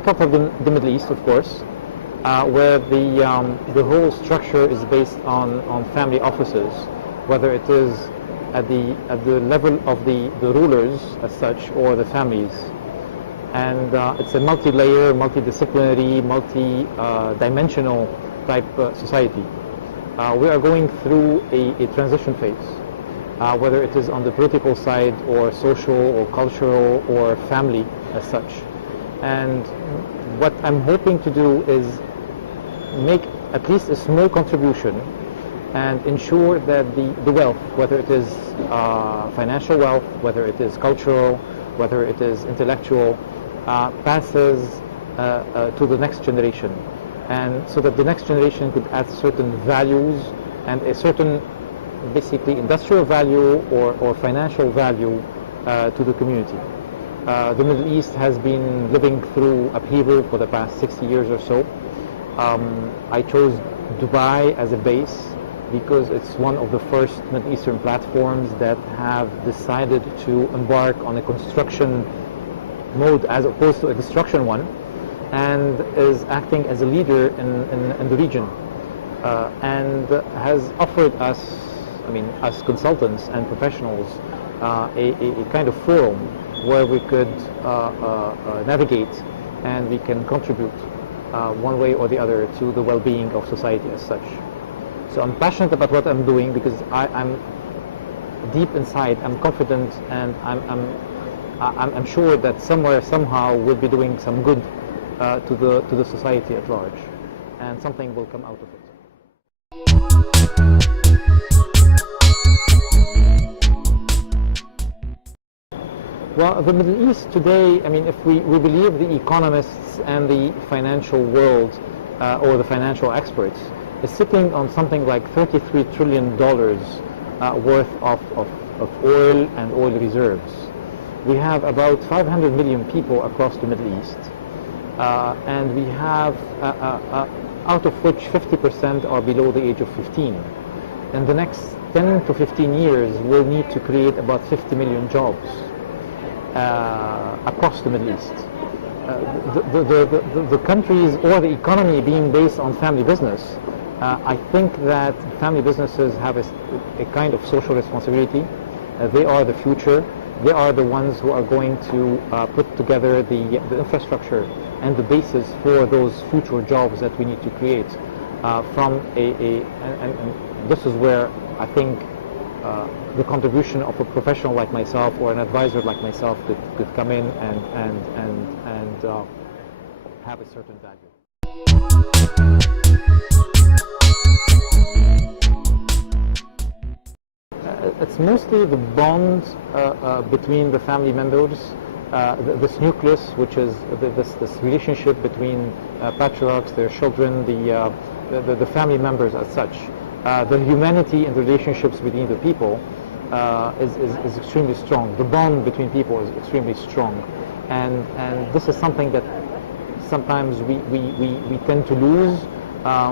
I come from the Middle East, of course, where the whole structure is based on family offices, whether it is at the level of the rulers as such or the families. And it's a multi-layer, multidisciplinary, multi-dimensional type society. We are going through a transition phase, whether it is on the political side or social or cultural or family as such. And what I'm hoping to do is make at least a small contribution and ensure that the wealth, whether it is financial wealth, whether it is cultural, whether it is intellectual, passes to the next generation, and so that the next generation could add certain values and a certain basically industrial value or financial value to the community. The Middle East has been living through upheaval for the past 60 years or so. I chose Dubai as a base because it's one of the first Middle Eastern platforms that have decided to embark on a construction mode as opposed to a destruction one, and is acting as a leader in the region, and has offered us, us consultants and professionals, a kind of forum where we could navigate and we can contribute one way or the other to the well-being of society as such. So I'm passionate about what I'm doing because I'm deep inside, I'm confident, and I'm sure that somewhere, somehow, we'll be doing some good to the society at large, and something will come out of it. Well, the Middle East today, if we believe the economists and the financial world or the financial experts, is sitting on something like $33 trillion worth of oil and oil reserves. We have about 500 million people across the Middle East, and we have, out of which 50% are below the age of 15. In the next 10 to 15 years, we'll need to create about 50 million jobs across the Middle East. The countries or the economy being based on family business, I think that family businesses have a kind of social responsibility. They are the future. They are the ones who are going to put together the infrastructure and the basis for those future jobs that we need to create. And this is where I think the contribution of a professional like myself or an advisor like myself could come in and have a certain value. It's mostly the bond between the family members, this nucleus, which is this relationship between patriarchs, their children, the family members as such. The humanity in the relationships between the people is extremely strong. The bond between people is extremely strong, and this is something that sometimes we tend to lose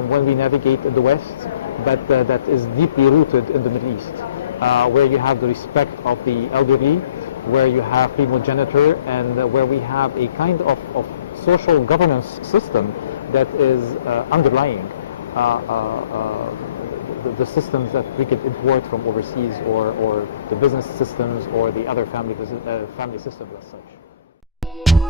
when we navigate in the West, but that is deeply rooted in the Middle East, where you have the respect of the elderly, where you have primogeniture, and where we have a kind of social governance system that is underlying the systems that we could import from overseas, or the business systems or the other family systems as such.